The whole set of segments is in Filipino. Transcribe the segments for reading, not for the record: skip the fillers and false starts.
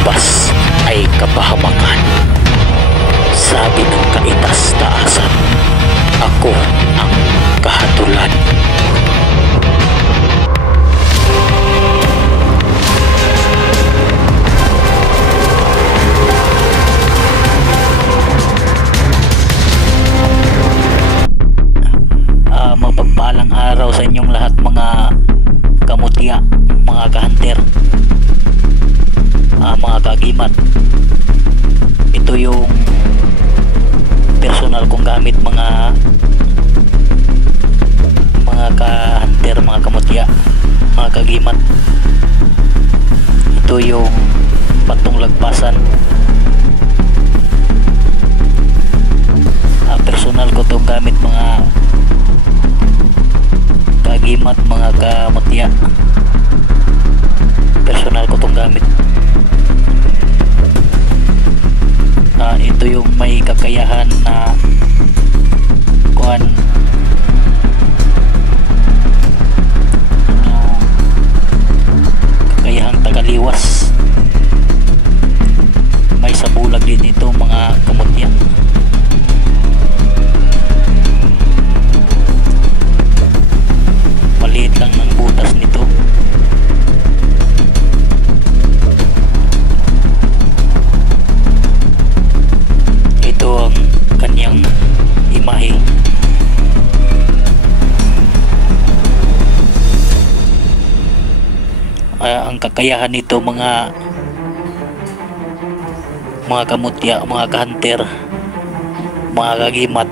lumagpas ay kapahamakan. Sabi ng kaitaas-taasan, ako ang kahatulan. Mapagpalang araw sa inyong lahat mga kamutya, mga kahunter, mga kagimat. Ito yung personal kong gamit mga kahunter, mga kamutya, mga kagimat. Ito yung patong lagpasan. Personal ko itong gamit mga kagimat, mga kamutya. Personal ko itong gamit. Ito yung may kakayahan na kuhan, kakayahang tagaliwas. May sabulag din ito mga kamutya. Maliit lang ng butas nito. Ito ang kanyang imahe. Ang kakayahan nito mga kamutya, mga kahunter, mga kagimat,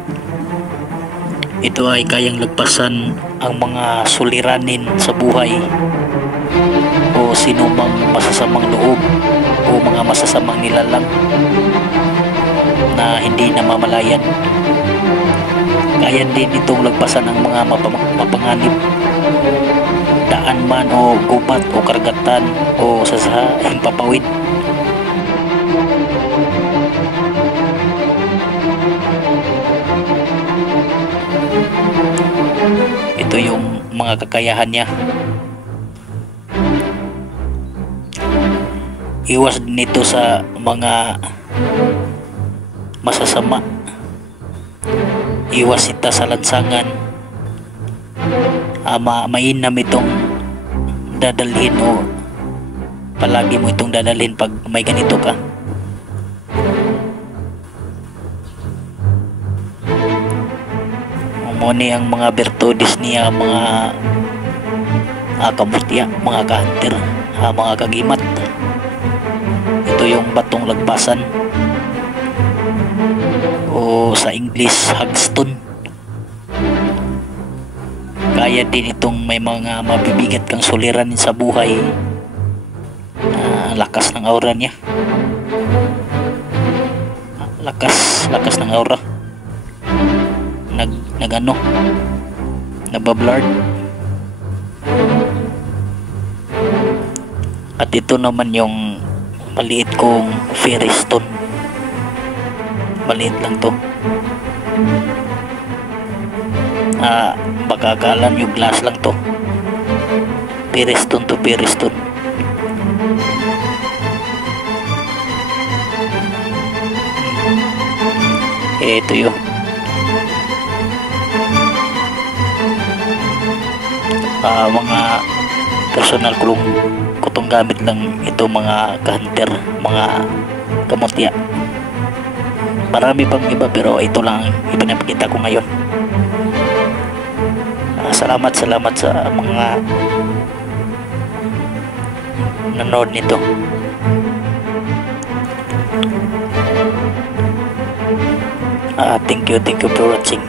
ito ay kayang lagpasan ang mga suliranin sa buhay o sinumang masasamang loob o mga masasamang nilalang na hindi namamalayan. Kaya din itong lagpasan ng mga mapanganib, daan man o gubat o karagatan o sa himpapawid. Ito yung mga kakayahan niya. Iwas nito sa mga masasama. Iwas ita sa lansangan. Mainam itong dadalhin o palagi mo itong dadalhin pag may ganito ka. Muni ang mga virtudes niya mga kamutya, mga kahunter, mga kagimat. Ito yung batong lagpasan o sa English hagstone. Kaya din itong may mga mabibigat kang suliranin sa buhay. Lakas ng aura niya. Lakas ng aura. Nabablard. At ito naman yung maliit kong fairy stone. Maliit lang to. Baka akala nyo glass lang to. Fairy stone to fairy stone. Ito yun. Mga personal kutong gamit lang ito mga kahunter, mga kamutya. Marami pang iba pero ito lang ipinapakita ko ngayon. Salamat sa mga nanood nito. Thank you for watching.